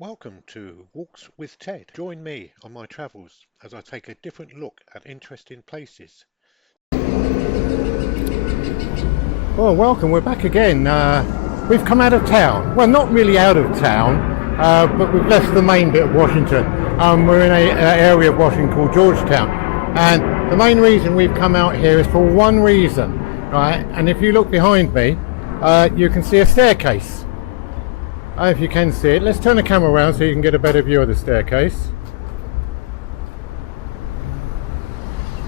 Welcome to Walks with Ted. Join me on my travels as I take a different look at interesting places. Well, welcome. We're back again. We've come out of town. Well, not really out of town, but we've left the main bit of Washington. We're in an area of Washington called Georgetown. And the main reason we've come out here is for one reason, right? And if you look behind me, you can see a staircase. If you can see it, let's turn the camera around so you can get a better view of the staircase.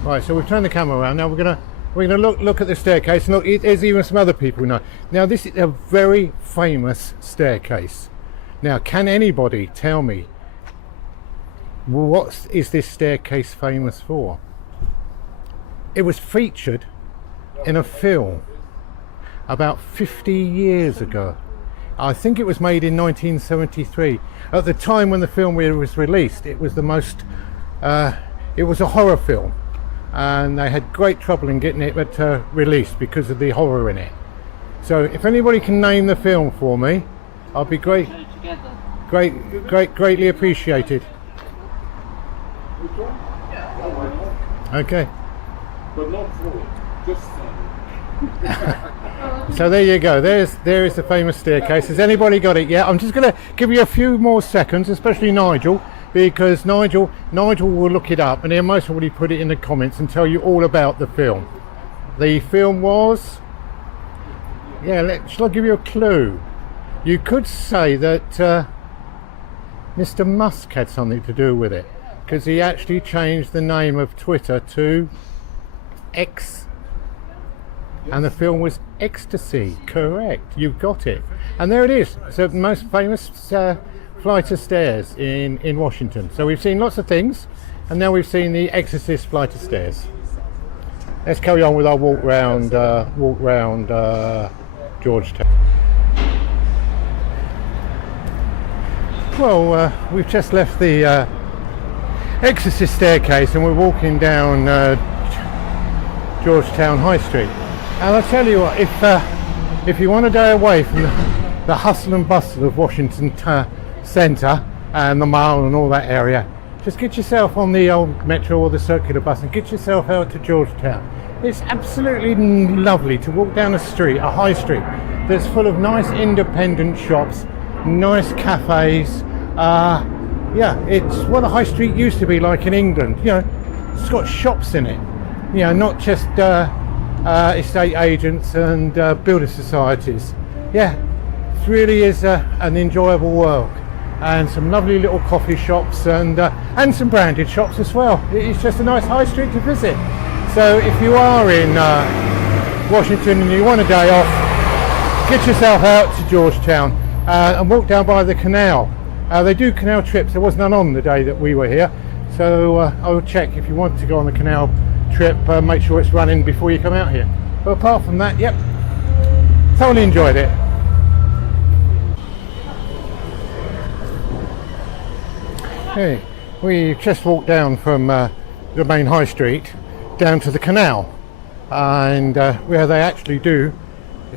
Right, so we've turned the camera around. Now we're gonna look at the staircase. Look, there's even some other people now. Now this is a very famous staircase. Now, can anybody tell me what is this staircase famous for? It was featured in a film about 50 years ago. I think it was made in 1973. At the time when the film was released, it was it was a horror film, and they had great trouble in getting it released because of the horror in it. So if anybody can name the film for me, I'll be greatly appreciated. Okay. But not full, just So there you go. There is the famous staircase. Has anybody got it yet? I'm just going to give you a few more seconds, especially Nigel, because Nigel will look it up, and he'll most probably put it in the comments and tell you all about the film. The film was, shall I give you a clue? You could say that Mr. Musk had something to do with it, because he actually changed the name of Twitter to X. And the film was Ecstasy. Correct, you've got it. And there it is. So the most famous flight of stairs in Washington. So we've seen lots of things, and now we've seen the Exorcist flight of stairs. Let's carry on with our walk round Georgetown. Well, we've just left the Exorcist staircase, and we're walking down Georgetown High Street. And I'll tell you what, if you want to go away from the hustle and bustle of Washington Centre and the Mall and all that area, just get yourself on the old metro or the circular bus and get yourself out to Georgetown. It's absolutely lovely to walk down a street, a high street, that's full of nice independent shops, nice cafes. It's what a high street used to be like in England. You know, it's got shops in it. You know, not just estate agents and builder societies. Yeah, it really is an enjoyable world, and some lovely little coffee shops and some branded shops as well. It's just a nice high street to visit. So if you are in Washington and you want a day off, get yourself out to Georgetown and walk down by the canal. They do canal trips. There was none on the day that we were here, so I will check if you want to go on the canal trip, make sure it's running before you come out here. But apart from that, yep, thoroughly enjoyed it. Hey, we just walked down from the main high street down to the canal, and where they actually do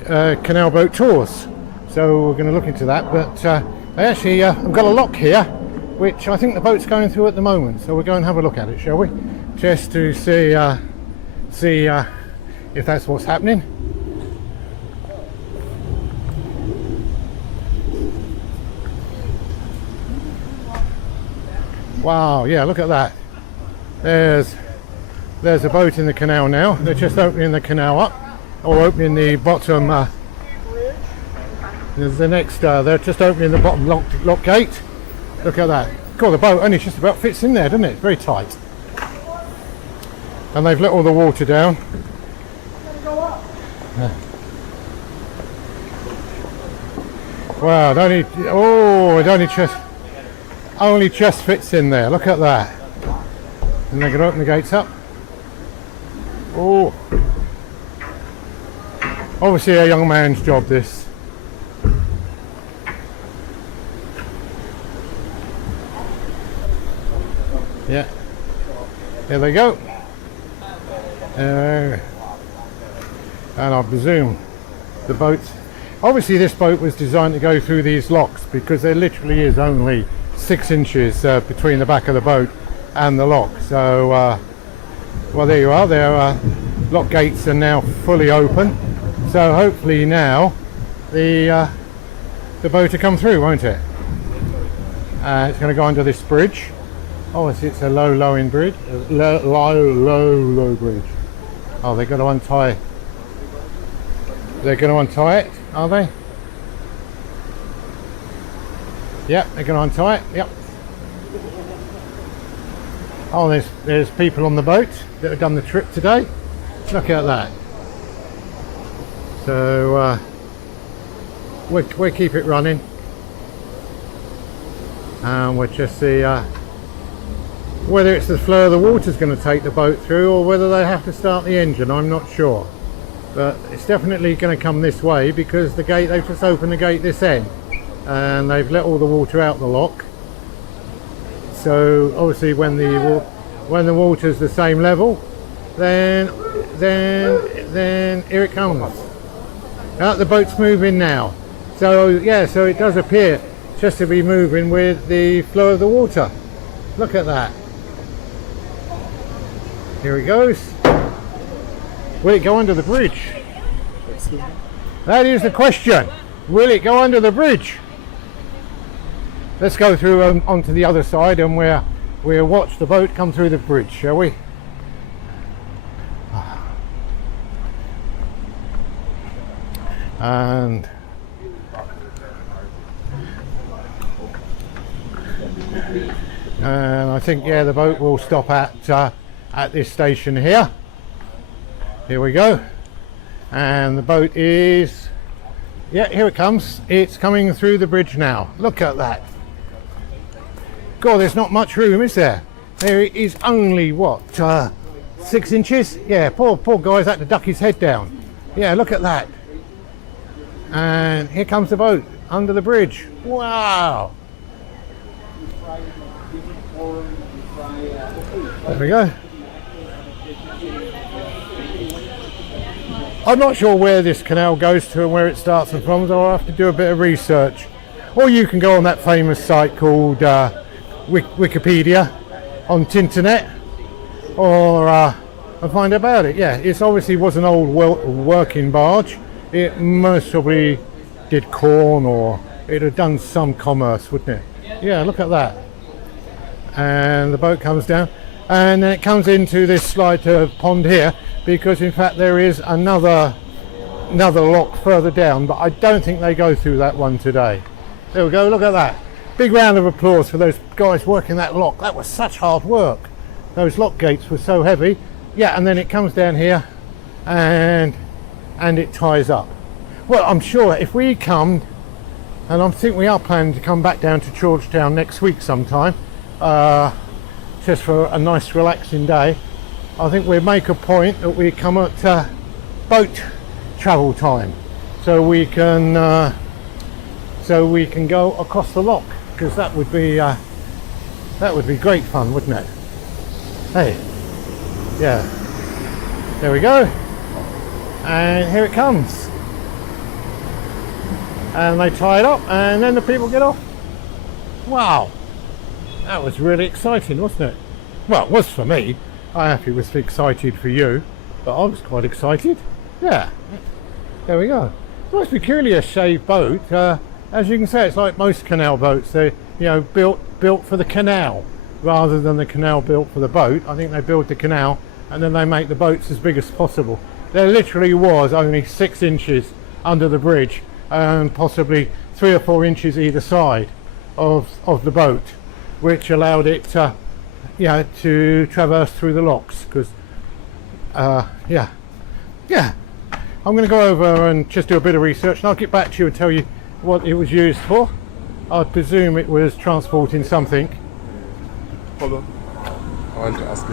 canal boat tours. So we're going to look into that, but they actually have got a lock here, which I think the boat's going through at the moment. So we'll go and have a look at it, shall we? Just to see if that's what's happening. Wow, yeah, look at that. There's a boat in the canal now. They're just opening the canal up, or opening the bottom. There's the next. They're just opening the bottom lock gate. Look at that. God, the boat only just about fits in there, doesn't it? It's very tight. And they've let all the water down. Wow, it only just fits in there. Look at that. And they're going to open the gates up. Oh, obviously a young man's job, this. Yeah, here they go. And I presume the boats Obviously this boat was designed to go through these locks because there literally is only 6 inches between the back of the boat and the lock. So well, there you are. Their lock gates are now fully open, so hopefully now the boat will come through, won't it? It's going to go under this bridge. Oh, it's a low bridge. Low bridge. Oh, they're going to untie. They're going to untie it, are they? Yep, they're going to untie it. Yep. Oh, there's people on the boat that have done the trip today. Look at that. So we'll keep it running, and we'll just see whether it's the flow of the water is going to take the boat through, or whether they have to start the engine. I'm not sure, but it's definitely going to come this way because the gate, they've just opened the gate this end and they've let all the water out the lock. So obviously when the water's the same level, then here it comes. The boat's moving now. So yeah, so it does appear just to be moving with the flow of the water. Look at that. Here it goes. Will it go under the bridge? That is the question. Will it go under the bridge? Let's go through onto the other side, and we'll watch the boat come through the bridge, shall we? And I think, yeah, the boat will stop at this station here. Here we go. And the boat is, yeah, here it comes. It's coming through the bridge now. Look at that. God, there's not much room, is there? There is only, what, 6 inches? Yeah, poor guy's had to duck his head down. Yeah, look at that. And here comes the boat under the bridge. Wow. There we go. I'm not sure where this canal goes to and where it starts and from, so I'll have to do a bit of research. Or you can go on that famous site called Wikipedia on Tinternet, or and find out about it. Yeah, it obviously was an old working barge. It most probably did corn, or it had done some commerce, wouldn't it? Yeah, look at that. And the boat comes down, and then it comes into this slight pond here, because in fact there is another lock further down, but I don't think they go through that one today. There we go, look at that. Big round of applause for those guys working that lock. That was such hard work. Those lock gates were so heavy. Yeah, and then it comes down here and it ties up. Well, I'm sure if we come, and I think we are planning to come back down to Georgetown next week sometime, just for a nice relaxing day, I think we'll make a point that we come at boat travel time, so we can go across the lock, because that would be great fun, wouldn't it? Hey, yeah, there we go, and here it comes, and they tie it up, and then the people get off. Wow, that was really exciting, wasn't it? Well, it was for me. I hope it was excited for you, but I was quite excited. Yeah, there we go. It's a peculiar shaped boat. As you can see, it's like most canal boats. They're, you know, built for the canal rather than the canal built for the boat. I think they build the canal and then they make the boats as big as possible. There literally was only 6 inches under the bridge, and possibly 3 or 4 inches either side of the boat, which allowed it to traverse through the locks. Because yeah, I'm going to go over and just do a bit of research, and I'll get back to you and tell you what it was used for. I presume it was transporting something. Hold on. I want to ask you.